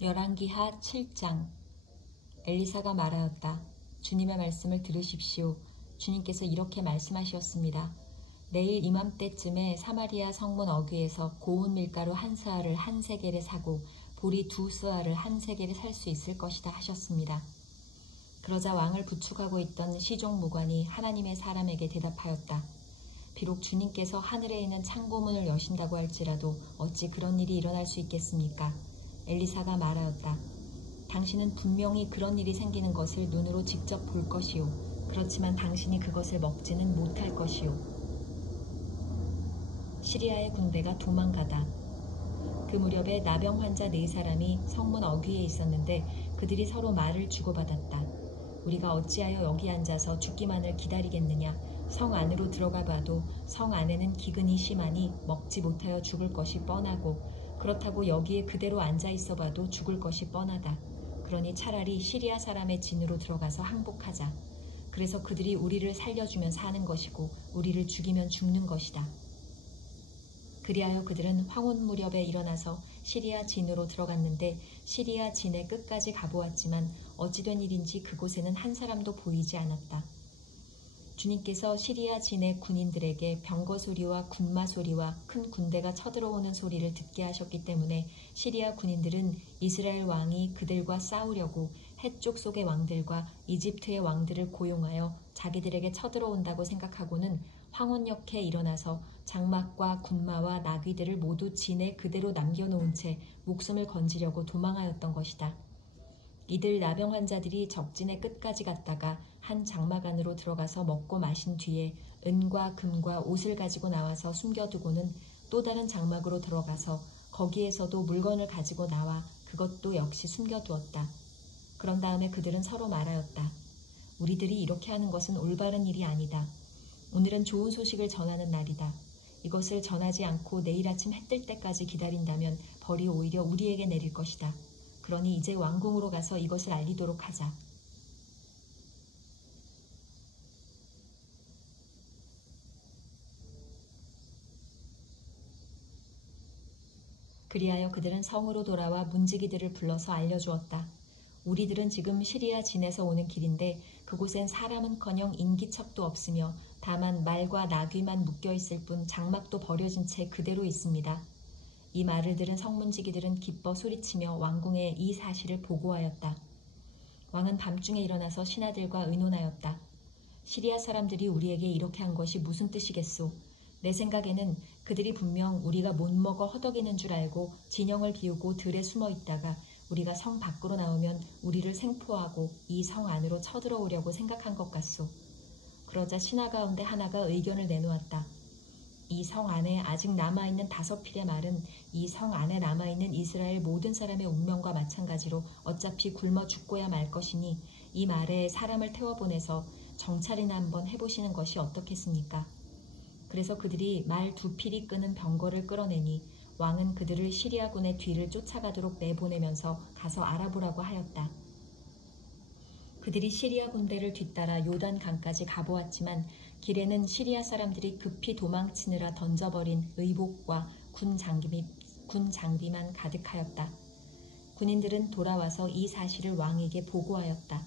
열왕기하 7장. 엘리사가 말하였다. 주님의 말씀을 들으십시오. 주님께서 이렇게 말씀하셨습니다. 내일 이맘때쯤에 사마리아 성문 어귀에서 고운 밀가루 한 스아를 한 세겔에 사고 보리 2스아를 한 세겔에 살 수 있을 것이다 하셨습니다. 그러자 왕을 부축하고 있던 시종무관이 하나님의 사람에게 대답하였다. 비록 주님께서 하늘에 있는 창고문을 여신다고 할지라도 어찌 그런 일이 일어날 수 있겠습니까? 엘리사가 말하였다. 당신은 분명히 그런 일이 생기는 것을 눈으로 직접 볼 것이요. 그렇지만 당신이 그것을 먹지는 못할 것이요. 시리아의 군대가 도망가다. 그 무렵에 나병 환자 4사람이 성문 어귀에 있었는데 그들이 서로 말을 주고받았다. 우리가 어찌하여 여기 앉아서 죽기만을 기다리겠느냐. 성 안으로 들어가 봐도 성 안에는 기근이 심하니 먹지 못하여 죽을 것이 뻔하고 그렇다고 여기에 그대로 앉아 있어 봐도 죽을 것이 뻔하다. 그러니 차라리 시리아 사람의 진으로 들어가서 항복하자. 그래서 그들이 우리를 살려주면 사는 것이고 우리를 죽이면 죽는 것이다. 그리하여 그들은 황혼 무렵에 일어나서 시리아 진으로 들어갔는데 시리아 진의 끝까지 가보았지만 어찌된 일인지 그곳에는 한 사람도 보이지 않았다. 주님께서 시리아 진의 군인들에게 병거 소리와 군마 소리와 큰 군대가 쳐들어오는 소리를 듣게 하셨기 때문에 시리아 군인들은 이스라엘 왕이 그들과 싸우려고 해쪽 속의 왕들과 이집트의 왕들을 고용하여 자기들에게 쳐들어온다고 생각하고는 황혼역에 일어나서 장막과 군마와 나귀들을 모두 진에 그대로 남겨놓은 채 목숨을 건지려고 도망하였던 것이다. 이들 나병 환자들이 적진의 끝까지 갔다가 한 장막 안으로 들어가서 먹고 마신 뒤에 은과 금과 옷을 가지고 나와서 숨겨두고는 또 다른 장막으로 들어가서 거기에서도 물건을 가지고 나와 그것도 역시 숨겨두었다. 그런 다음에 그들은 서로 말하였다. 우리들이 이렇게 하는 것은 올바른 일이 아니다. 오늘은 좋은 소식을 전하는 날이다. 이것을 전하지 않고 내일 아침 해 뜰 때까지 기다린다면 벌이 오히려 우리에게 내릴 것이다. 그러니 이제 왕궁으로 가서 이것을 알리도록 하자. 그리하여 그들은 성으로 돌아와 문지기들을 불러서 알려주었다. 우리들은 지금 시리아 진에서 오는 길인데 그곳엔 사람은커녕 인기척도 없으며 다만 말과 나귀만 묶여있을 뿐 장막도 버려진 채 그대로 있습니다. 이 말을 들은 성문지기들은 기뻐 소리치며 왕궁에 이 사실을 보고하였다. 왕은 밤중에 일어나서 신하들과 의논하였다. 시리아 사람들이 우리에게 이렇게 한 것이 무슨 뜻이겠소? 내 생각에는 그들이 분명 우리가 못 먹어 허덕이는 줄 알고 진영을 비우고 들에 숨어 있다가 우리가 성 밖으로 나오면 우리를 생포하고 이 성 안으로 쳐들어오려고 생각한 것 같소. 그러자 신하 가운데 하나가 의견을 내놓았다. 이 성 안에 아직 남아있는 5필의 말은 이 성 안에 남아있는 이스라엘 모든 사람의 운명과 마찬가지로 어차피 굶어 죽고야 말 것이니 이 말에 사람을 태워보내서 정찰이나 한번 해보시는 것이 어떻겠습니까? 그래서 그들이 말 2필이 끄는 병거를 끌어내니 왕은 그들을 시리아군의 뒤를 쫓아가도록 내보내면서 가서 알아보라고 하였다. 그들이 시리아 군대를 뒤따라 요단 강까지 가보았지만 길에는 시리아 사람들이 급히 도망치느라 던져버린 의복과 군 장비만 가득하였다. 군인들은 돌아와서 이 사실을 왕에게 보고하였다.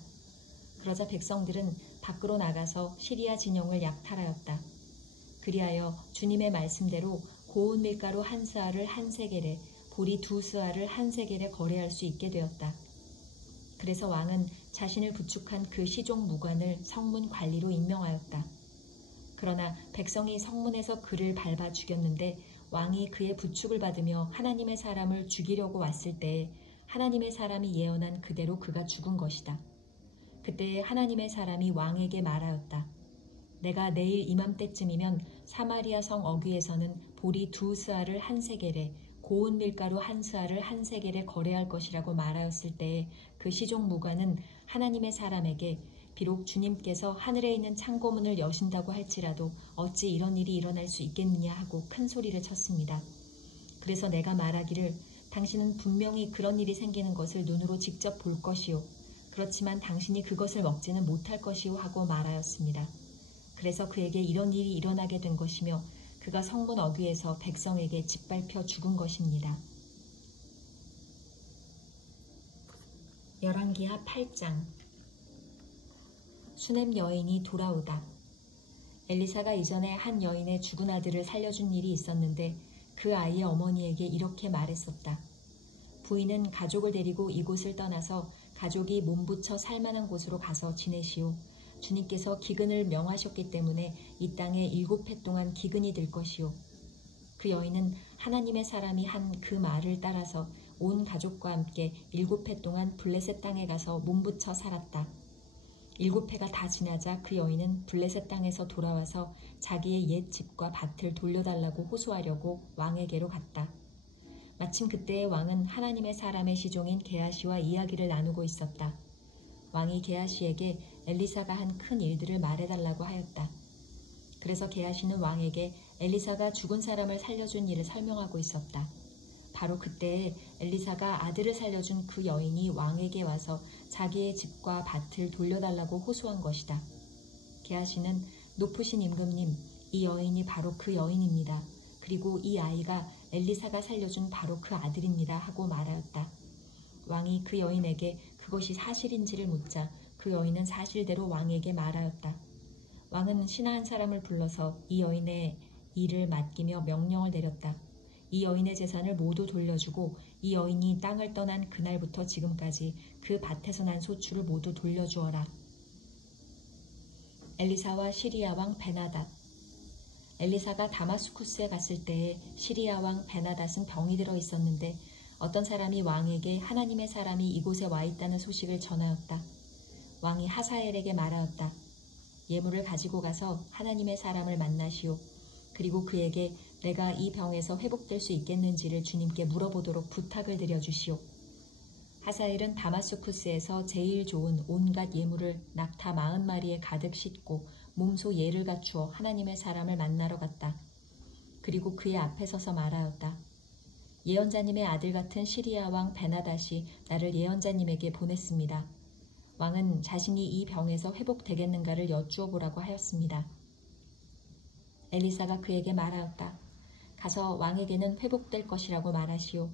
그러자 백성들은 밖으로 나가서 시리아 진영을 약탈하였다. 그리하여 주님의 말씀대로 고운 밀가루 한 스아를 한 세겔에 보리 2스아를 한 세겔에 거래할 수 있게 되었다. 그래서 왕은 자신을 부축한 그 시종 무관을 성문 관리로 임명하였다. 그러나 백성이 성문에서 그를 밟아 죽였는데 왕이 그의 부축을 받으며 하나님의 사람을 죽이려고 왔을 때에 하나님의 사람이 예언한 그대로 그가 죽은 것이다. 그때 하나님의 사람이 왕에게 말하였다. 내가 내일 이맘때쯤이면 사마리아 성 어귀에서는 보리 2스아를 한 세겔에 고운 밀가루 한 스아를 한 세겔에 거래할 것이라고 말하였을 때에 그 시종 무관은 하나님의 사람에게 비록 주님께서 하늘에 있는 창고문을 여신다고 할지라도 어찌 이런 일이 일어날 수 있겠느냐 하고 큰 소리를 쳤습니다. 그래서 내가 말하기를 당신은 분명히 그런 일이 생기는 것을 눈으로 직접 볼 것이요. 그렇지만 당신이 그것을 먹지는 못할 것이요 하고 말하였습니다. 그래서 그에게 이런 일이 일어나게 된 것이며 그가 성문 어귀에서 백성에게 짓밟혀 죽은 것입니다. 열왕기하 8장. 수넴 여인이 돌아오다. 엘리사가 이전에 한 여인의 죽은 아들을 살려준 일이 있었는데 그 아이의 어머니에게 이렇게 말했었다. 부인은 가족을 데리고 이곳을 떠나서 가족이 몸부쳐 살만한 곳으로 가서 지내시오. 주님께서 기근을 명하셨기 때문에 이 땅에 7해 동안 기근이 들 것이오. 그 여인은 하나님의 사람이 한 그 말을 따라서 온 가족과 함께 7해 동안 블레셋 땅에 가서 몸부쳐 살았다. 7해가 다 지나자 그 여인은 블레셋 땅에서 돌아와서 자기의 옛 집과 밭을 돌려달라고 호소하려고 왕에게로 갔다. 마침 그때의 왕은 하나님의 사람의 시종인 게하시와 이야기를 나누고 있었다. 왕이 게하시에게 엘리사가 한 큰 일들을 말해달라고 하였다. 그래서 게하시는 왕에게 엘리사가 죽은 사람을 살려준 일을 설명하고 있었다. 바로 그때에 엘리사가 아들을 살려준 그 여인이 왕에게 와서 자기의 집과 밭을 돌려달라고 호소한 것이다. 게하시는 높으신 임금님, 이 여인이 바로 그 여인입니다. 그리고 이 아이가 엘리사가 살려준 바로 그 아들입니다 하고 말하였다. 왕이 그 여인에게 그것이 사실인지를 묻자 그 여인은 사실대로 왕에게 말하였다. 왕은 신하 한 사람을 불러서 이 여인의 일을 맡기며 명령을 내렸다. 이 여인의 재산을 모두 돌려주고 이 여인이 땅을 떠난 그날부터 지금까지 그 밭에서 난 소출을 모두 돌려주어라. 엘리사와 시리아 왕 베나닷. 엘리사가 다마스쿠스에 갔을 때에 시리아 왕 베나닷은 병이 들어 있었는데 어떤 사람이 왕에게 하나님의 사람이 이곳에 와 있다는 소식을 전하였다. 왕이 하사엘에게 말하였다. 예물을 가지고 가서 하나님의 사람을 만나시오. 그리고 그에게 내가 이 병에서 회복될 수 있겠는지를 주님께 물어보도록 부탁을 드려주시오. 하사엘은 다마스쿠스에서 제일 좋은 온갖 예물을 낙타 40마리에 가득 싣고 몸소 예를 갖추어 하나님의 사람을 만나러 갔다. 그리고 그의 앞에 서서 말하였다. 예언자님의 아들 같은 시리아 왕 베나닷이 나를 예언자님에게 보냈습니다. 왕은 자신이 이 병에서 회복되겠는가를 여쭈어 보라고 하였습니다. 엘리사가 그에게 말하였다. 가서 왕에게는 회복될 것이라고 말하시오.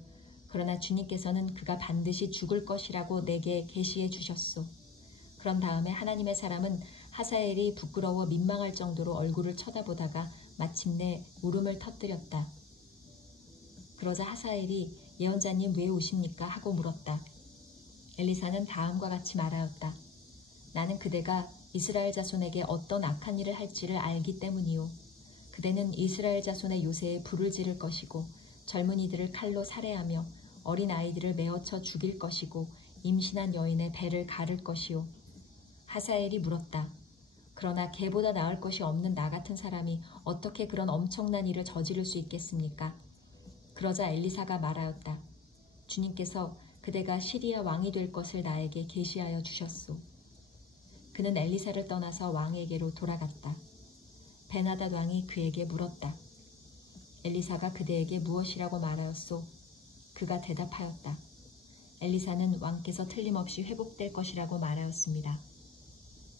그러나 주님께서는 그가 반드시 죽을 것이라고 내게 계시해 주셨소. 그런 다음에 하나님의 사람은 하사엘이 부끄러워 민망할 정도로 얼굴을 쳐다보다가 마침내 울음을 터뜨렸다. 그러자 하사엘이 예언자님 왜 우십니까? 하고 물었다. 엘리사는 다음과 같이 말하였다. 나는 그대가 이스라엘 자손에게 어떤 악한 일을 할지를 알기 때문이오. 그대는 이스라엘 자손의 요새에 불을 지를 것이고 젊은이들을 칼로 살해하며 어린 아이들을 메어쳐 죽일 것이고 임신한 여인의 배를 가를 것이오. 하사엘이 물었다. 그러나 개보다 나을 것이 없는 나 같은 사람이 어떻게 그런 엄청난 일을 저지를 수 있겠습니까? 그러자 엘리사가 말하였다. 주님께서 그대가 시리아 왕이 될 것을 나에게 계시하여 주셨소. 그는 엘리사를 떠나서 왕에게로 돌아갔다. 베나닷 왕이 그에게 물었다. 엘리사가 그대에게 무엇이라고 말하였소? 그가 대답하였다. 엘리사는 왕께서 틀림없이 회복될 것이라고 말하였습니다.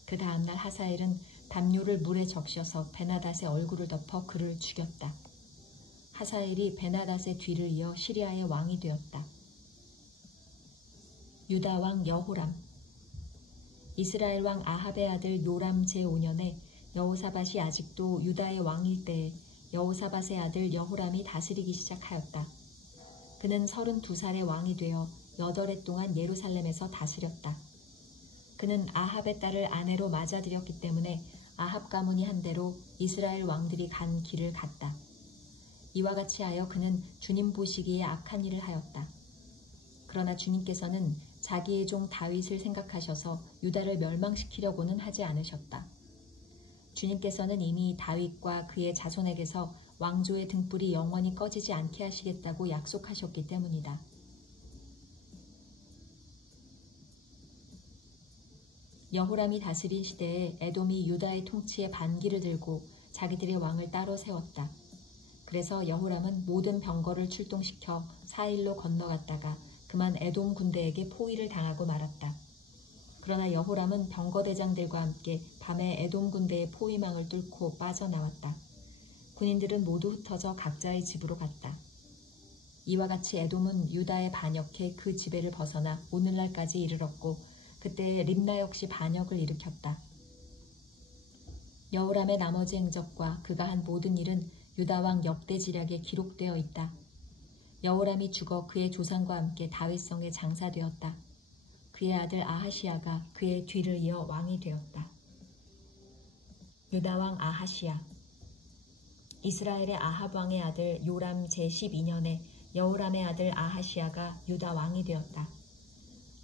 그 다음날 하사엘은 담요를 물에 적셔서 베나닷의 얼굴을 덮어 그를 죽였다. 하사엘이 베나닷의 뒤를 이어 시리아의 왕이 되었다. 유다 왕 여호람. 이스라엘 왕 아합의 아들 요람 제5년에 여호사밧이 아직도 유다의 왕일 때에 여호사밧의 아들 여호람이 다스리기 시작하였다. 그는 32살의 왕이 되어 8해 동안 예루살렘에서 다스렸다. 그는 아합의 딸을 아내로 맞아들였기 때문에 아합 가문이 한 대로 이스라엘 왕들이 간 길을 갔다. 이와 같이 하여 그는 주님 보시기에 악한 일을 하였다. 그러나 주님께서는 자기의 종 다윗을 생각하셔서 유다를 멸망시키려고는 하지 않으셨다. 주님께서는 이미 다윗과 그의 자손에게서 왕조의 등불이 영원히 꺼지지 않게 하시겠다고 약속하셨기 때문이다. 여호람이 다스린 시대에 에돔이 유다의 통치에 반기를 들고 자기들의 왕을 따로 세웠다. 그래서 여호람은 모든 병거를 출동시켜 사일로 건너갔다가 그만 에돔 군대에게 포위를 당하고 말았다. 그러나 여호람은 병거대장들과 함께 밤에 에돔 군대의 포위망을 뚫고 빠져나왔다. 군인들은 모두 흩어져 각자의 집으로 갔다. 이와 같이 에돔은 유다에 반역해 그 지배를 벗어나 오늘날까지 이르렀고 그때 립나 역시 반역을 일으켰다. 여호람의 나머지 행적과 그가 한 모든 일은 유다 왕 역대지략에 기록되어 있다. 여호람이 죽어 그의 조상과 함께 다윗성에 장사되었다. 그의 아들 아하시야가 그의 뒤를 이어 왕이 되었다. 유다 왕 아하시야. 이스라엘의 아합 왕의 아들 요람 제12년에 여호람의 아들 아하시야가 유다 왕이 되었다.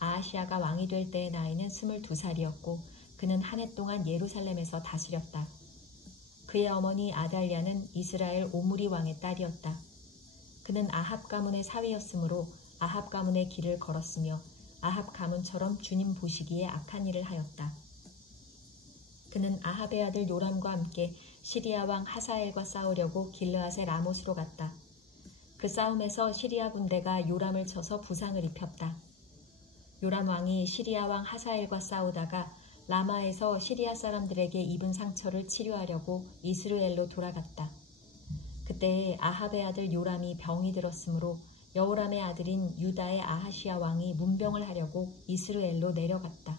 아하시야가 왕이 될 때의 나이는 22살이었고 그는 한 해 동안 예루살렘에서 다스렸다. 그의 어머니 아달랴는 이스라엘 오므리 왕의 딸이었다. 그는 아합 가문의 사위였으므로 아합 가문의 길을 걸었으며 아합 가문처럼 주님 보시기에 악한 일을 하였다. 그는 아합의 아들 요람과 함께 시리아 왕 하사엘과 싸우려고 길르앗의 라못으로 갔다. 그 싸움에서 시리아 군대가 요람을 쳐서 부상을 입혔다. 요람 왕이 시리아 왕 하사엘과 싸우다가 라마에서 시리아 사람들에게 입은 상처를 치료하려고 이스라엘로 돌아갔다. 그때 아합의 아들 요람이 병이 들었으므로 여호람의 아들인 유다의 아하시야 왕이 문병을 하려고 이스라엘로 내려갔다.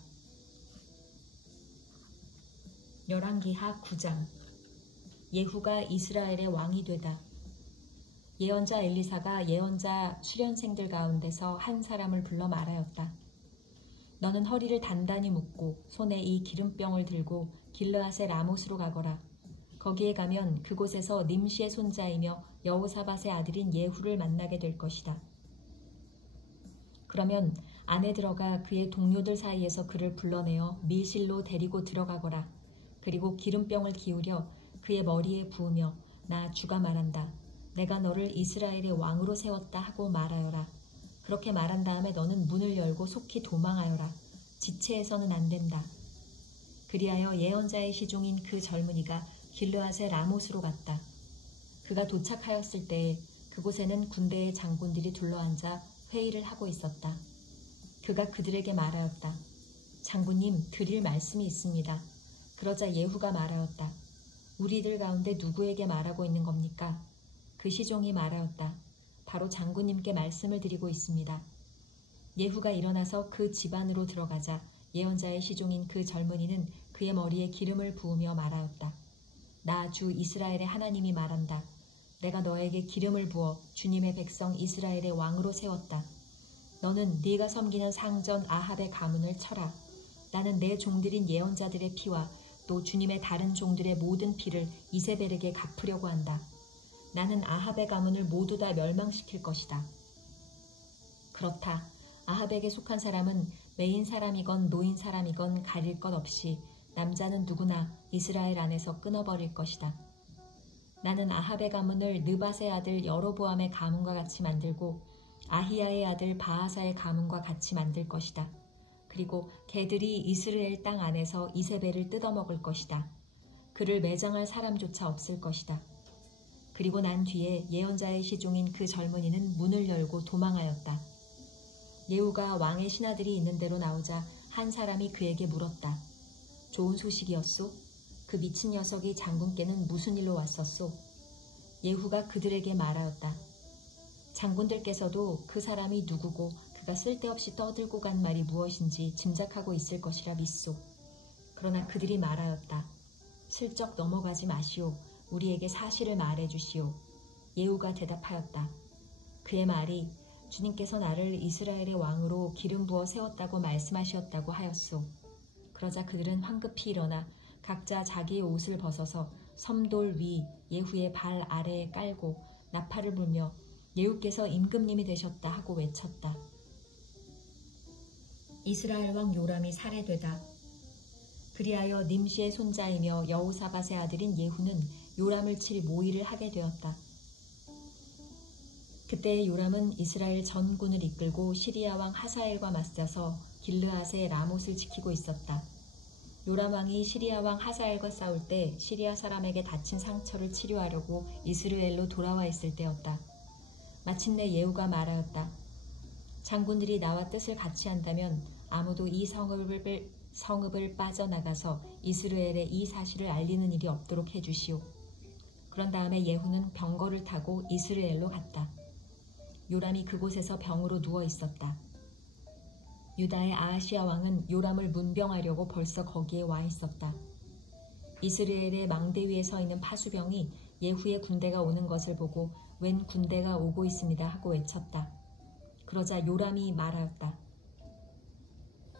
열왕기하 9장. 예후가 이스라엘의 왕이 되다. 예언자 엘리사가 예언자 수련생들 가운데서 한 사람을 불러 말하였다. 너는 허리를 단단히 묶고 손에 이 기름병을 들고 길르앗의 라못으로 가거라. 거기에 가면 그곳에서 님시의 손자이며 여호사밧의 아들인 예후를 만나게 될 것이다. 그러면 안에 들어가 그의 동료들 사이에서 그를 불러내어 밀실로 데리고 들어가거라. 그리고 기름병을 기울여 그의 머리에 부으며 나 주가 말한다. 내가 너를 이스라엘의 왕으로 세웠다 하고 말하여라. 그렇게 말한 다음에 너는 문을 열고 속히 도망하여라. 지체해서는 안 된다. 그리하여 예언자의 시종인 그 젊은이가 길르앗의 라못으로 갔다. 그가 도착하였을 때에 그곳에는 군대의 장군들이 둘러앉아 회의를 하고 있었다. 그가 그들에게 말하였다. 장군님, 드릴 말씀이 있습니다. 그러자 예후가 말하였다. 우리들 가운데 누구에게 말하고 있는 겁니까? 그 시종이 말하였다. 바로 장군님께 말씀을 드리고 있습니다. 예후가 일어나서 그 집 안으로 들어가자 예언자의 시종인 그 젊은이는 그의 머리에 기름을 부으며 말하였다. 나 주 이스라엘의 하나님이 말한다. 내가 너에게 기름을 부어 주님의 백성 이스라엘의 왕으로 세웠다. 너는 네가 섬기는 상전 아합의 가문을 쳐라. 나는 내 종들인 예언자들의 피와 또 주님의 다른 종들의 모든 피를 이세벨에게 갚으려고 한다. 나는 아합의 가문을 모두 다 멸망시킬 것이다. 그렇다. 아합에게 속한 사람은 메인 사람이건 노인 사람이건 가릴 것 없이 남자는 누구나 이스라엘 안에서 끊어버릴 것이다. 나는 아합의 가문을 느밧의 아들 여로보암의 가문과 같이 만들고 아히야의 아들 바하사의 가문과 같이 만들 것이다. 그리고 개들이 이스라엘 땅 안에서 이세벨을 뜯어먹을 것이다. 그를 매장할 사람조차 없을 것이다. 그리고 난 뒤에 예언자의 시종인 그 젊은이는 문을 열고 도망하였다. 예후가 왕의 신하들이 있는 데로 나오자 한 사람이 그에게 물었다. 좋은 소식이었소? 그 미친 녀석이 장군께는 무슨 일로 왔었소? 예후가 그들에게 말하였다. 장군들께서도 그 사람이 누구고 그가 쓸데없이 떠들고 간 말이 무엇인지 짐작하고 있을 것이라 믿소. 그러나 그들이 말하였다. 슬쩍 넘어가지 마시오. 우리에게 사실을 말해주시오. 예후가 대답하였다. 그의 말이 주님께서 나를 이스라엘의 왕으로 기름 부어 세웠다고 말씀하셨다고 하였소. 그러자 그들은 황급히 일어나 각자 자기의 옷을 벗어서 섬돌 위 예후의 발 아래에 깔고 나팔을 불며 예후께서 임금님이 되셨다 하고 외쳤다. 이스라엘 왕 요람이 살해되다. 그리하여 님시의 손자이며 여호사밧의 아들인 예후는 요람을 칠 모의를 하게 되었다. 그때 요람은 이스라엘 전군을 이끌고 시리아 왕 하사엘과 맞서서 길르앗의 라못을 지키고 있었다. 요람 왕이 시리아 왕 하사엘과 싸울 때 시리아 사람에게 다친 상처를 치료하려고 이스라엘로 돌아와 있을 때였다. 마침내 예후가 말하였다. 장군들이 나와 뜻을 같이 한다면 아무도 이 성읍을 빠져나가서 이스라엘에 이 사실을 알리는 일이 없도록 해주시오. 그런 다음에 예후는 병거를 타고 이스라엘로 갔다. 요람이 그곳에서 병으로 누워 있었다. 유다의 아하시야 왕은 요람을 문병하려고 벌써 거기에 와 있었다. 이스라엘의 망대 위에 서 있는 파수병이 예후의 군대가 오는 것을 보고 웬 군대가 오고 있습니다 하고 외쳤다. 그러자 요람이 말하였다.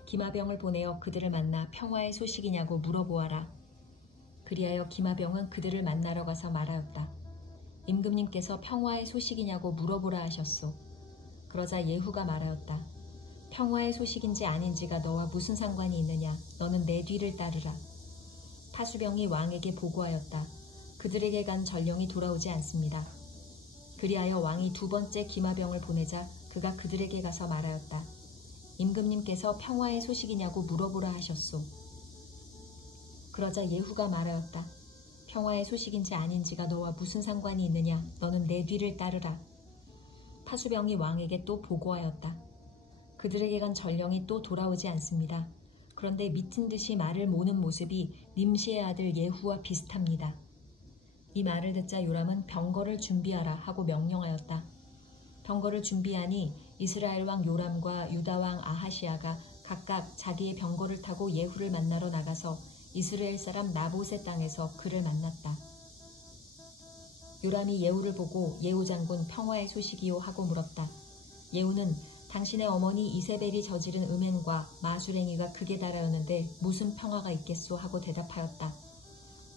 기마병을 보내어 그들을 만나 평화의 소식이냐고 물어보아라. 그리하여 기마병은 그들을 만나러 가서 말하였다. 임금님께서 평화의 소식이냐고 물어보라 하셨소. 그러자 예후가 말하였다. 평화의 소식인지 아닌지가 너와 무슨 상관이 있느냐. 너는 내 뒤를 따르라. 파수병이 왕에게 보고하였다. 그들에게 간 전령이 돌아오지 않습니다. 그리하여 왕이 두 번째 기마병을 보내자 그가 그들에게 가서 말하였다. 임금님께서 평화의 소식이냐고 물어보라 하셨소. 그러자 예후가 말하였다. 평화의 소식인지 아닌지가 너와 무슨 상관이 있느냐. 너는 내 뒤를 따르라. 파수병이 왕에게 또 보고하였다. 그들에게 간 전령이 또 돌아오지 않습니다. 그런데 미친 듯이 말을 모는 모습이 님시의 아들 예후와 비슷합니다. 이 말을 듣자 요람은 병거를 준비하라 하고 명령하였다. 병거를 준비하니 이스라엘 왕 요람과 유다 왕 아하시야가 각각 자기의 병거를 타고 예후를 만나러 나가서 이스라엘 사람 나봇의 땅에서 그를 만났다. 요람이 예후를 보고 예후 장군 평화의 소식이요 하고 물었다. 예후는 당신의 어머니 이세벨이 저지른 음행과 마술행위가 극에 달하였는데 무슨 평화가 있겠소 하고 대답하였다.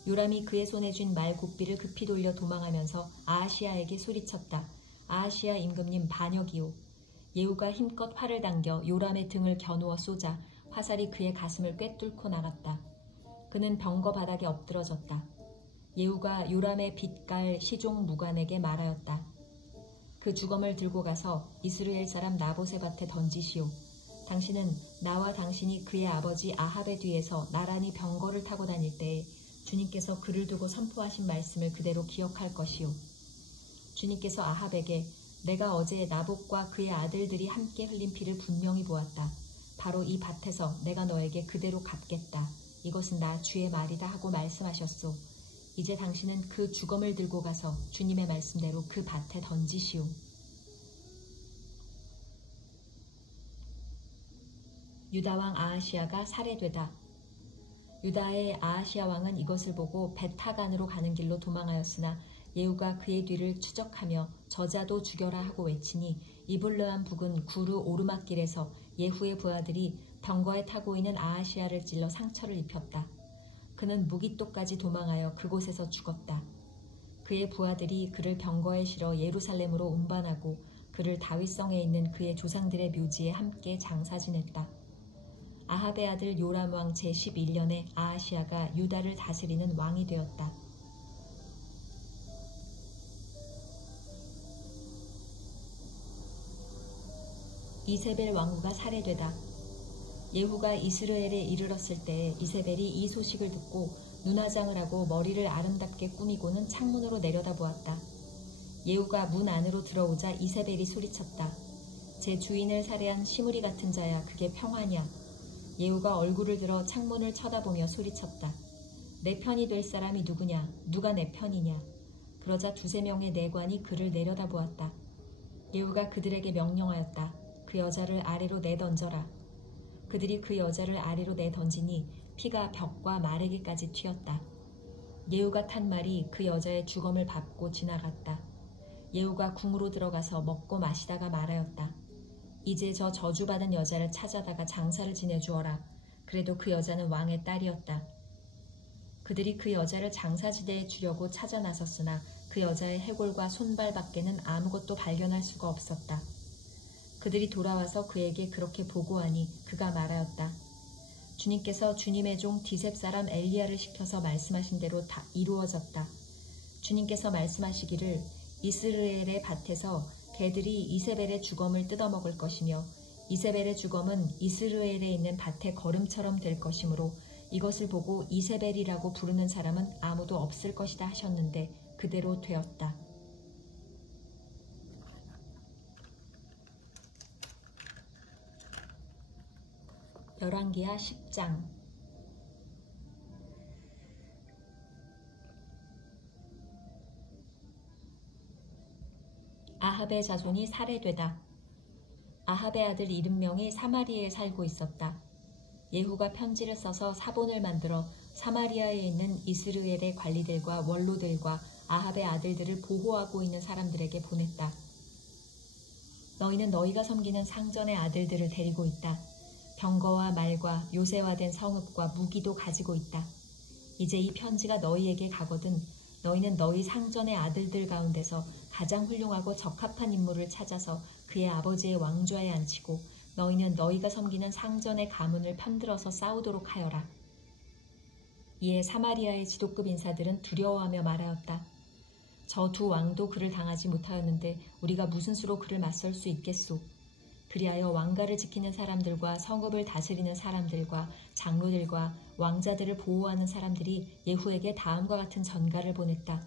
요람이 그의 손에 쥔 말 곱비를 급히 돌려 도망하면서 아하시야에게 소리쳤다. 아하시야 임금님 반역이오. 예후가 힘껏 활을 당겨 요람의 등을 겨누어 쏘자 화살이 그의 가슴을 꿰뚫고 나갔다. 그는 병거 바닥에 엎드러졌다. 예후가 요람의 빛깔 시종 무관에게 말하였다. 그 주검을 들고 가서 이스라엘 사람 나봇의 밭에 던지시오. 당신은 나와 당신이 그의 아버지 아합의 뒤에서 나란히 병거를 타고 다닐 때에 주님께서 그를 두고 선포하신 말씀을 그대로 기억할 것이오. 주님께서 아합에게 내가 어제 나봇과 그의 아들들이 함께 흘린 피를 분명히 보았다. 바로 이 밭에서 내가 너에게 그대로 갚겠다. 이것은 나 주의 말이다 하고 말씀하셨소. 이제 당신은 그 주검을 들고 가서 주님의 말씀대로 그 밭에 던지시오. 유다 왕 아하시야가 살해되다. 유다의 아하시야 왕은 이것을 보고 베타간으로 가는 길로 도망하였으나 예후가 그의 뒤를 추적하며 저자도 죽여라 하고 외치니 이블르한 북은 구르 오르막길에서 예후의 부하들이 병거에 타고 있는 아하시야를 찔러 상처를 입혔다. 그는 무기토까지 도망하여 그곳에서 죽었다. 그의 부하들이 그를 병거에 실어 예루살렘으로 운반하고 그를 다윗성에 있는 그의 조상들의 묘지에 함께 장사 지냈다. 아합의 아들 요람 왕 제11년에 아하시야가 유다를 다스리는 왕이 되었다. 이세벨 왕후가 살해되다. 예후가 이스라엘에 이르렀을 때 이세벨이 이 소식을 듣고 눈화장을 하고 머리를 아름답게 꾸미고는 창문으로 내려다보았다. 예후가 문 안으로 들어오자 이세벨이 소리쳤다. 제 주인을 살해한 시무리 같은 자야, 그게 평화냐. 예후가 얼굴을 들어 창문을 쳐다보며 소리쳤다. 내 편이 될 사람이 누구냐. 누가 내 편이냐. 그러자 두세 명의 내관이 그를 내려다보았다. 예후가 그들에게 명령하였다. 그 여자를 아래로 내던져라. 그들이 그 여자를 아래로 내던지니 피가 벽과 마르기까지 튀었다. 예후가 탄 말이 그 여자의 주검을 밟고 지나갔다. 예후가 궁으로 들어가서 먹고 마시다가 말하였다. 이제 저 저주받은 여자를 찾아다가 장사를 지내주어라. 그래도 그 여자는 왕의 딸이었다. 그들이 그 여자를 장사지대에 주려고 찾아 나섰으나 그 여자의 해골과 손발 밖에는 아무것도 발견할 수가 없었다. 그들이 돌아와서 그에게 그렇게 보고하니 그가 말하였다. 주님께서 주님의 종 디셉 사람 엘리야를 시켜서 말씀하신 대로 다 이루어졌다. 주님께서 말씀하시기를 이스라엘의 밭에서 개들이 이세벨의 주검을 뜯어먹을 것이며 이세벨의 주검은 이스라엘에 있는 밭의 거름처럼 될 것이므로 이것을 보고 이세벨이라고 부르는 사람은 아무도 없을 것이다 하셨는데 그대로 되었다. 열왕기하 10장. 아합의 자손이 살해되다. 아합의 아들 이름명이 사마리아에 살고 있었다. 예후가 편지를 써서 사본을 만들어 사마리아에 있는 이스라엘의 관리들과 원로들과 아합의 아들들을 보호하고 있는 사람들에게 보냈다. 너희는 너희가 섬기는 상전의 아들들을 데리고 있다. 병거와 말과 요새화된 성읍과 무기도 가지고 있다. 이제 이 편지가 너희에게 가거든 너희는 너희 상전의 아들들 가운데서 가장 훌륭하고 적합한 인물을 찾아서 그의 아버지의 왕좌에 앉히고 너희는 너희가 섬기는 상전의 가문을 편들어서 싸우도록 하여라. 이에 사마리아의 지도급 인사들은 두려워하며 말하였다. 저 두 왕도 그를 당하지 못하였는데 우리가 무슨 수로 그를 맞설 수 있겠소. 그리하여 왕가를 지키는 사람들과 성읍을 다스리는 사람들과 장로들과 왕자들을 보호하는 사람들이 예후에게 다음과 같은 전가를 보냈다.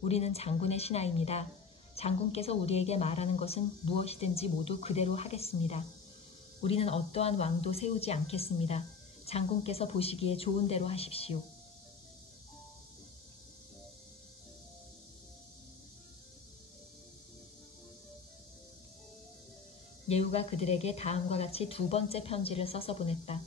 우리는 장군의 신하입니다. 장군께서 우리에게 말하는 것은 무엇이든지 모두 그대로 하겠습니다. 우리는 어떠한 왕도 세우지 않겠습니다. 장군께서 보시기에 좋은 대로 하십시오. 예후가 그들에게 다음과 같이 두 번째 편지를 써서 보냈다.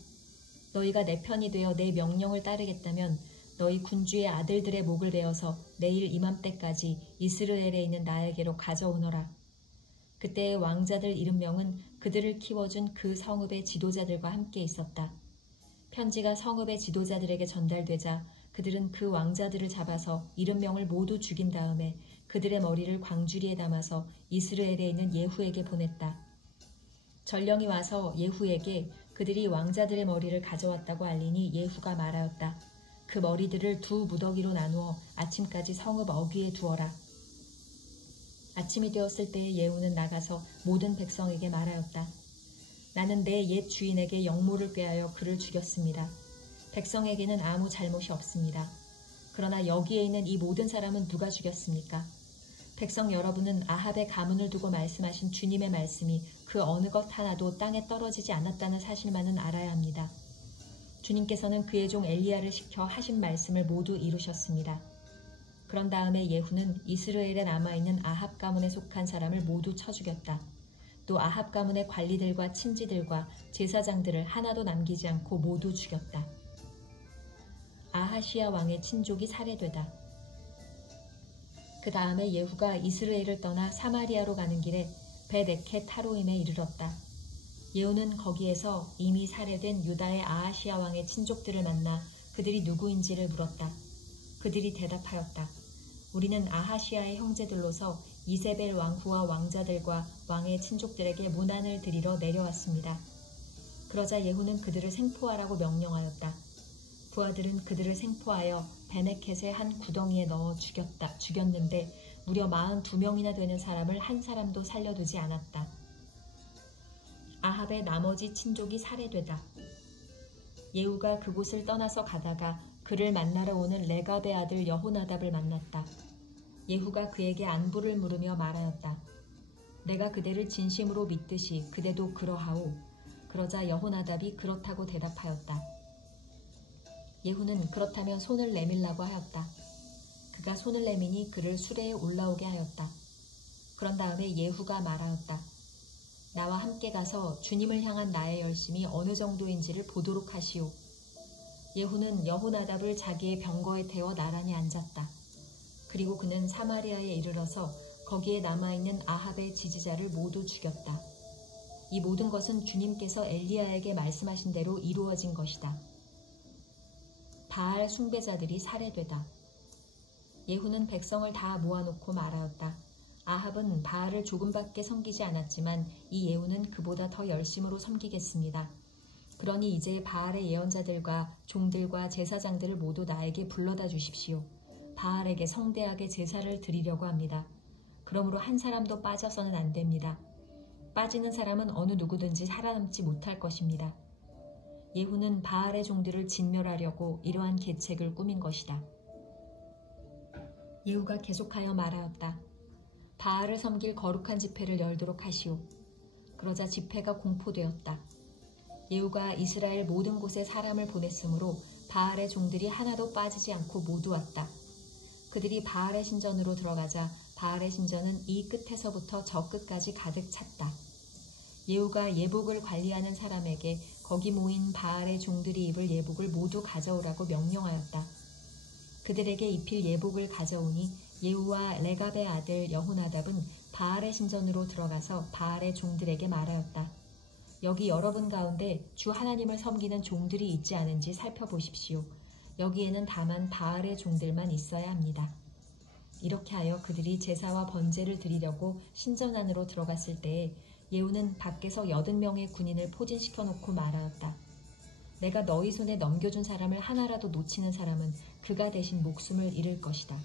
너희가 내 편이 되어 내 명령을 따르겠다면 너희 군주의 아들들의 목을 베어서 내일 이맘때까지 이스라엘에 있는 나에게로 가져오너라. 그때의 왕자들 이름명은 그들을 키워준 그 성읍의 지도자들과 함께 있었다. 편지가 성읍의 지도자들에게 전달되자 그들은 그 왕자들을 잡아서 이름명을 모두 죽인 다음에 그들의 머리를 광주리에 담아서 이스라엘에 있는 예후에게 보냈다. 전령이 와서 예후에게 그들이 왕자들의 머리를 가져왔다고 알리니 예후가 말하였다. 그 머리들을 두 무더기로 나누어 아침까지 성읍 어귀에 두어라. 아침이 되었을 때에 예후는 나가서 모든 백성에게 말하였다. 나는 내 옛 주인에게 영모를 꾀하여 그를 죽였습니다. 백성에게는 아무 잘못이 없습니다. 그러나 여기에 있는 이 모든 사람은 누가 죽였습니까? 백성 여러분은 아합의 가문을 두고 말씀하신 주님의 말씀이 그 어느 것 하나도 땅에 떨어지지 않았다는 사실만은 알아야 합니다. 주님께서는 그의 종 엘리야를 시켜 하신 말씀을 모두 이루셨습니다. 그런 다음에 예후는 이스라엘에 남아있는 아합 가문에 속한 사람을 모두 쳐 죽였다. 또 아합 가문의 관리들과 친지들과 제사장들을 하나도 남기지 않고 모두 죽였다. 아하시야 왕의 친족이 살해되다. 그 다음에 예후가 이스라엘을 떠나 사마리아로 가는 길에 벳에켓 타로임에 이르렀다. 예후는 거기에서 이미 살해된 유다의 아하시야 왕의 친족들을 만나 그들이 누구인지를 물었다. 그들이 대답하였다. 우리는 아하시야의 형제들로서 이세벨 왕후와 왕자들과 왕의 친족들에게 문안을 드리러 내려왔습니다. 그러자 예후는 그들을 생포하라고 명령하였다. 부하들은 그들을 생포하여 베네켓의 한 구덩이에 넣어 죽였는데 무려 42명이나 되는 사람을 한 사람도 살려두지 않았다. 아합의 나머지 친족이 살해되다. 예후가 그곳을 떠나서 가다가 그를 만나러 오는 레갑의 아들 여호나답을 만났다. 예후가 그에게 안부를 물으며 말하였다. 내가 그대를 진심으로 믿듯이 그대도 그러하오. 그러자 여호나답이 그렇다고 대답하였다. 예후는 그렇다면 손을 내밀라고 하였다. 그가 손을 내미니 그를 수레에 올라오게 하였다. 그런 다음에 예후가 말하였다. 나와 함께 가서 주님을 향한 나의 열심이 어느 정도인지를 보도록 하시오. 예후는 여호나답을 자기의 병거에 태워 나란히 앉았다. 그리고 그는 사마리아에 이르러서 거기에 남아있는 아합의 지지자를 모두 죽였다. 이 모든 것은 주님께서 엘리야에게 말씀하신 대로 이루어진 것이다. 바알 숭배자들이 살해되다. 예후는 백성을 다 모아놓고 말하였다. 아합은 바알을 조금밖에 섬기지 않았지만 이 예후는 그보다 더 열심으로 섬기겠습니다. 그러니 이제 바알의 예언자들과 종들과 제사장들을 모두 나에게 불러다 주십시오. 바알에게 성대하게 제사를 드리려고 합니다. 그러므로 한 사람도 빠져서는 안 됩니다. 빠지는 사람은 어느 누구든지 살아남지 못할 것입니다. 예후는 바알의 종들을 진멸하려고 이러한 계책을 꾸민 것이다. 예후가 계속하여 말하였다. 바알을 섬길 거룩한 집회를 열도록 하시오. 그러자 집회가 공포되었다. 예후가 이스라엘 모든 곳에 사람을 보냈으므로 바알의 종들이 하나도 빠지지 않고 모두 왔다. 그들이 바알의 신전으로 들어가자 바알의 신전은 이 끝에서부터 저 끝까지 가득 찼다. 예후가 예복을 관리하는 사람에게 거기 모인 바알의 종들이 입을 예복을 모두 가져오라고 명령하였다. 그들에게 입힐 예복을 가져오니 예후와 레갑의 아들 여호나답은 바알의 신전으로 들어가서 바알의 종들에게 말하였다. 여기 여러분 가운데 주 하나님을 섬기는 종들이 있지 않은지 살펴보십시오. 여기에는 다만 바알의 종들만 있어야 합니다. 이렇게 하여 그들이 제사와 번제를 드리려고 신전 안으로 들어갔을 때에 예후는 밖에서 80명의 군인을 포진시켜 놓고 말하였다. 내가 너희 손에 넘겨준 사람을 하나라도 놓치는 사람은 그가 대신 목숨을 잃을 것이다.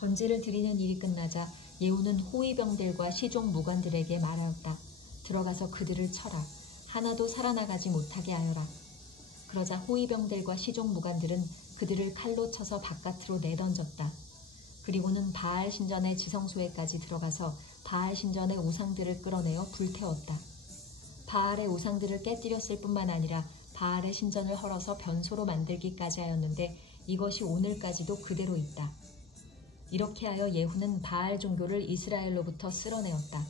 번제를 드리는 일이 끝나자 예후는 호위병들과 시종 무관들에게 말하였다. 들어가서 그들을 쳐라. 하나도 살아나가지 못하게 하여라. 그러자 호위병들과 시종 무관들은 그들을 칼로 쳐서 바깥으로 내던졌다. 그리고는 바알 신전의 지성소에까지 들어가서 바알 신전의 우상들을 끌어내어 불태웠다. 바알의 우상들을 깨뜨렸을 뿐만 아니라 바알의 신전을 헐어서 변소로 만들기까지 하였는데 이것이 오늘까지도 그대로 있다. 이렇게 하여 예후는 바알 종교를 이스라엘로부터 쓸어내었다.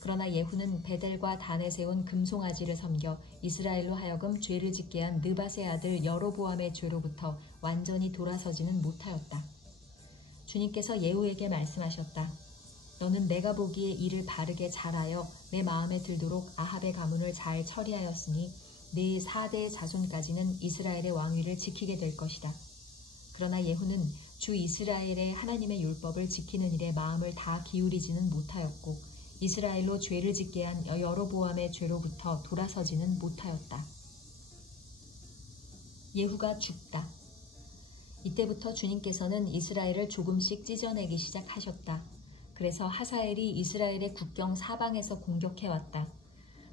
그러나 예후는 베델과 단에 세운 금송아지를 섬겨 이스라엘로 하여금 죄를 짓게 한 느밧의 아들 여로보암의 죄로부터 완전히 돌아서지는 못하였다. 주님께서 예후에게 말씀하셨다. 너는 내가 보기에 일을 바르게 잘하여 내 마음에 들도록 아합의 가문을 잘 처리하였으니 네 4대의 자손까지는 이스라엘의 왕위를 지키게 될 것이다. 그러나 예후는 주 이스라엘의 하나님의 율법을 지키는 일에 마음을 다 기울이지는 못하였고 이스라엘로 죄를 짓게 한 여로보암의 죄로부터 돌아서지는 못하였다. 예후가 죽다. 이때부터 주님께서는 이스라엘을 조금씩 찢어내기 시작하셨다. 그래서 하사엘이 이스라엘의 국경 사방에서 공격해왔다.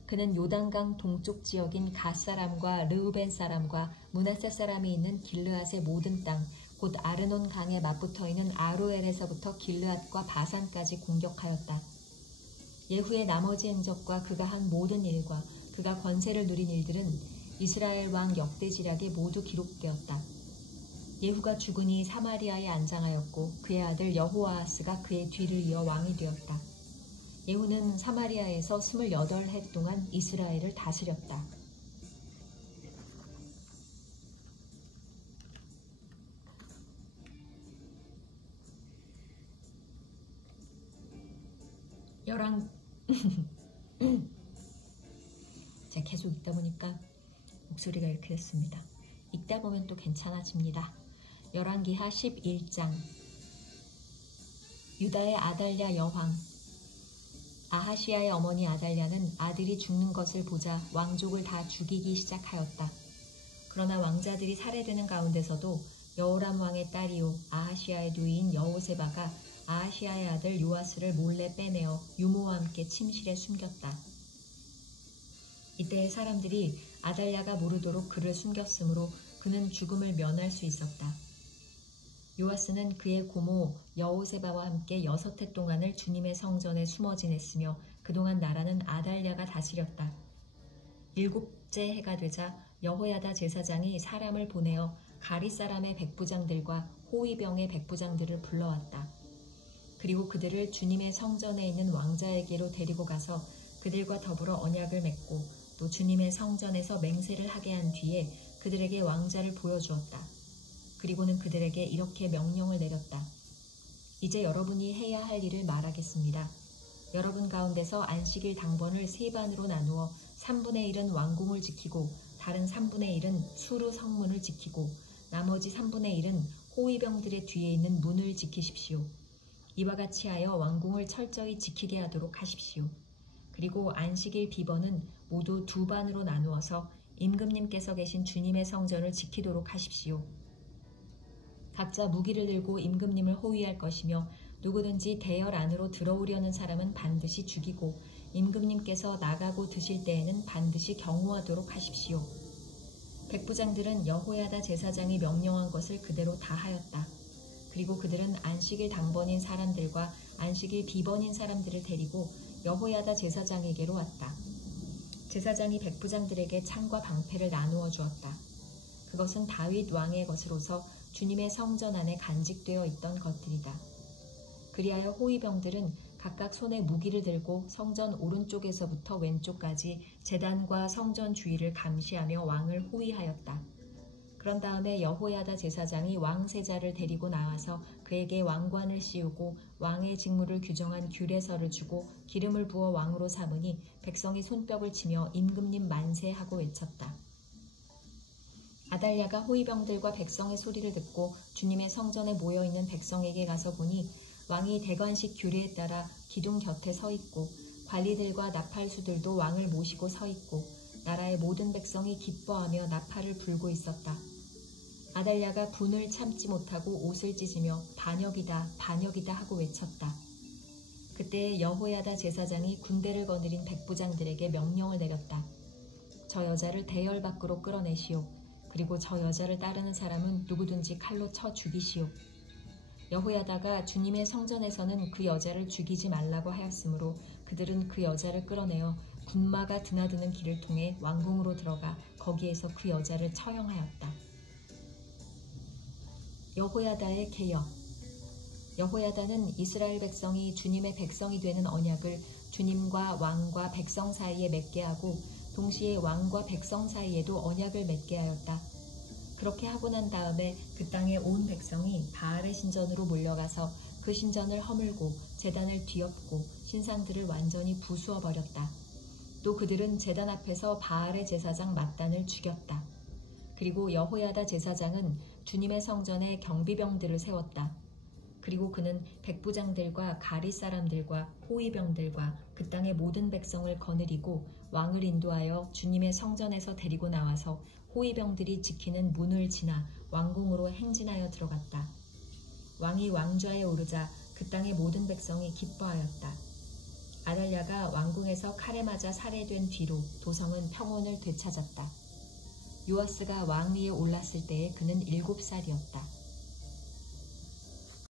그는 요단강 동쪽 지역인 갓 사람과 르우벤 사람과 므낫세 사람이 있는 길르앗의 모든 땅, 곧 아르논 강에 맞붙어 있는 아로엘에서부터 길르앗과 바산까지 공격하였다. 예후의 나머지 행적과 그가 한 모든 일과 그가 권세를 누린 일들은 이스라엘 왕 역대지략에 모두 기록되었다. 예후가 죽으니 사마리아에 안장하였고 그의 아들 여호아하스가 그의 뒤를 이어 왕이 되었다. 예후는 사마리아에서 28해 동안 이스라엘을 다스렸다. 제가 계속 읽다 보니까 목소리가 이렇게 됐습니다. 읽다 보면 또 괜찮아집니다. 열왕기하 11장. 유다의 아달랴 여왕. 아하시아의 어머니 아달랴는 아들이 죽는 것을 보자 왕족을 다 죽이기 시작하였다. 그러나 왕자들이 살해되는 가운데서도 여호람 왕의 딸이요 아하시아의 누이인 여호세바가 아하시아의 아들 요아스를 몰래 빼내어 유모와 함께 침실에 숨겼다. 이때 사람들이 아달랴가 모르도록 그를 숨겼으므로 그는 죽음을 면할 수 있었다. 요아스는 그의 고모 여호세바와 함께 6해 동안을 주님의 성전에 숨어 지냈으며 그동안 나라는 아달랴가 다스렸다. 7째 해가 되자 여호야다 제사장이 사람을 보내어 가리 사람의 백부장들과 호위병의 백부장들을 불러왔다. 그리고 그들을 주님의 성전에 있는 왕자에게로 데리고 가서 그들과 더불어 언약을 맺고 또 주님의 성전에서 맹세를 하게 한 뒤에 그들에게 왕자를 보여주었다. 그리고는 그들에게 이렇게 명령을 내렸다. 이제 여러분이 해야 할 일을 말하겠습니다. 여러분 가운데서 안식일 당번을 3반으로 나누어 3분의 1은 왕궁을 지키고 다른 3분의 1은 수르 성문을 지키고 나머지 3분의 1은 호위병들의 뒤에 있는 문을 지키십시오. 이와 같이 하여 왕궁을 철저히 지키게 하도록 하십시오. 그리고 안식일 비번은 모두 2반으로 나누어서 임금님께서 계신 주님의 성전을 지키도록 하십시오. 각자 무기를 들고 임금님을 호위할 것이며 누구든지 대열 안으로 들어오려는 사람은 반드시 죽이고 임금님께서 나가고 드실 때에는 반드시 경호하도록 하십시오. 백부장들은 여호야다 제사장이 명령한 것을 그대로 다 하였다. 그리고 그들은 안식일 당번인 사람들과 안식일 비번인 사람들을 데리고 여호야다 제사장에게로 왔다. 제사장이 백부장들에게 창과 방패를 나누어 주었다. 그것은 다윗 왕의 것으로서 주님의 성전 안에 간직되어 있던 것들이다. 그리하여 호위병들은 각각 손에 무기를 들고 성전 오른쪽에서부터 왼쪽까지 제단과 성전 주위를 감시하며 왕을 호위하였다. 그런 다음에 여호야다 제사장이 왕 세자를 데리고 나와서 그에게 왕관을 씌우고 왕의 직무를 규정한 규례서를 주고 기름을 부어 왕으로 삼으니 백성이 손뼉을 치며 임금님 만세하고 외쳤다. 아달랴가 호위병들과 백성의 소리를 듣고 주님의 성전에 모여있는 백성에게 가서 보니 왕이 대관식 규례에 따라 기둥 곁에 서 있고 관리들과 나팔수들도 왕을 모시고 서 있고 나라의 모든 백성이 기뻐하며 나팔을 불고 있었다. 아달랴가 분을 참지 못하고 옷을 찢으며 반역이다 반역이다 하고 외쳤다. 그때 여호야다 제사장이 군대를 거느린 백부장들에게 명령을 내렸다. 저 여자를 대열 밖으로 끌어내시오. 그리고 저 여자를 따르는 사람은 누구든지 칼로 쳐 죽이시오. 여호야다가 주님의 성전에서는 그 여자를 죽이지 말라고 하였으므로 그들은 그 여자를 끌어내어 군마가 드나드는 길을 통해 왕궁으로 들어가 거기에서 그 여자를 처형하였다. 여호야다의 개혁. 여호야다는 이스라엘 백성이 주님의 백성이 되는 언약을 주님과 왕과 백성 사이에 맺게 하고 동시에 왕과 백성 사이에도 언약을 맺게 하였다. 그렇게 하고 난 다음에 그 땅의 온 백성이 바알의 신전으로 몰려가서 그 신전을 허물고 제단을 뒤엎고 신상들을 완전히 부수어 버렸다. 또 그들은 제단 앞에서 바알의 제사장 맏단을 죽였다. 그리고 여호야다 제사장은 주님의 성전에 경비병들을 세웠다. 그리고 그는 백부장들과 가리 사람들과 호위병들과 그 땅의 모든 백성을 거느리고 왕을 인도하여 주님의 성전에서 데리고 나와서 호위병들이 지키는 문을 지나 왕궁으로 행진하여 들어갔다. 왕이 왕좌에 오르자 그 땅의 모든 백성이 기뻐하였다. 아달랴가 왕궁에서 칼에 맞아 살해된 뒤로 도성은 평온을 되찾았다. 요아스가 왕위에 올랐을 때에 그는 7살이었다.